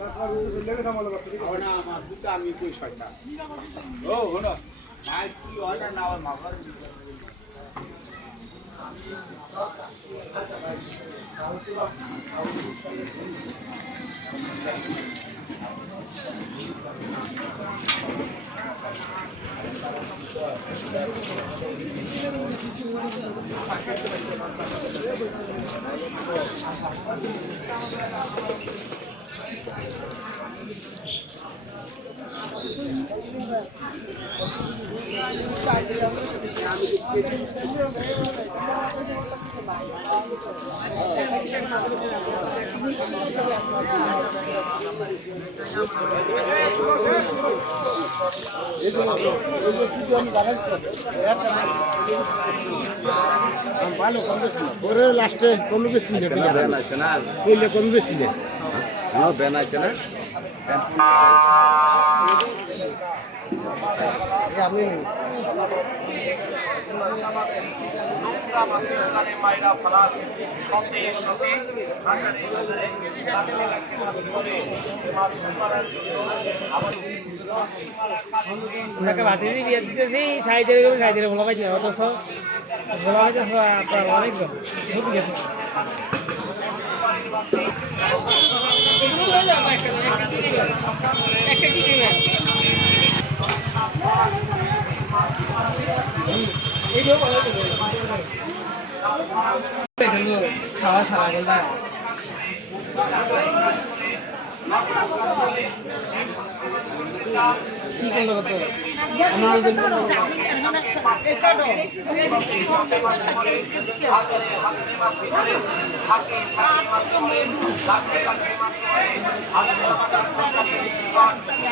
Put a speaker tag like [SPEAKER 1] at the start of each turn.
[SPEAKER 1] हो ना मागू तर आम्ही कोणी शकता हो हो ना माझी हो ना नाव मागावर Thank you.
[SPEAKER 2] ওরে লাস্টে কমে
[SPEAKER 3] না
[SPEAKER 2] কইলে কমে নেবে
[SPEAKER 3] আমার ব্যান আছে না?
[SPEAKER 2] আমি
[SPEAKER 4] ওনাকে ভাতিজি বিয়ে দিতেছি করে অথচ ভোলা পাইছে আপনার অনেক খাওয়া সারা গেল কি করল কত আমার